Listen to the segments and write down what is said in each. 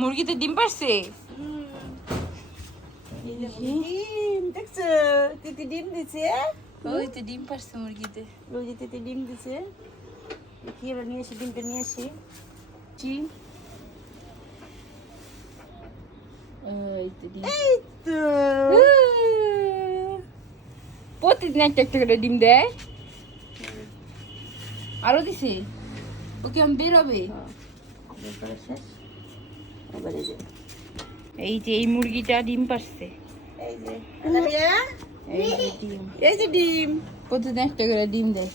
মুরগিতে ডিম পারছে? ডিম দেখছো? তিতি ডিম দিছে। ওই তো ডিম পারছে মুরগিতে। ওই যে তিতি ডিম দিছে। কি এবার নিয়ে আসি, ডিমটা নিয়ে আসি। ডিম। ওই তো ডিম। এই তো। প্রতিদিন একটা একটা করে ডিম দেয়। আরো দিছে? ও কি আমি বেরোবে? এরপরে শেষ। এবার এই যে এই মুরগিটা ডিম পারছে। এই যে আনাবিয়া, এই যে ডিম। এই যে ডিম। প্রতিদিন একটা করে ডিম দেয়।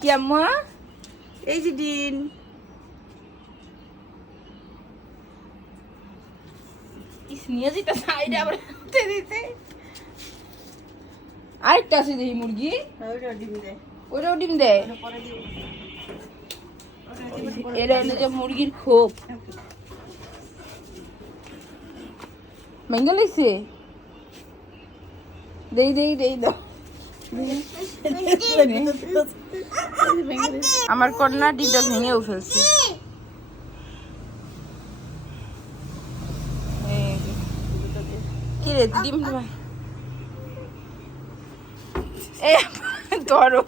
কি আম্মা? এই যে ডিম। ইস নিয়ে যেতে সাইডে আবার হাতে দিতে। আরেকটা আছে দেখি মুরগি। ওইটা ডিম দেয়। ওটাও ডিম দেয়। ওটা পরে দিব। এটা হলো যে মুরগির খোপ। ভেঙে লইছে? দেই দেই দেই দাও। আমার কন্যা ডিমটা ভেঙেও ফেলছে। এই যে। কি রে ডিম এই ধরো।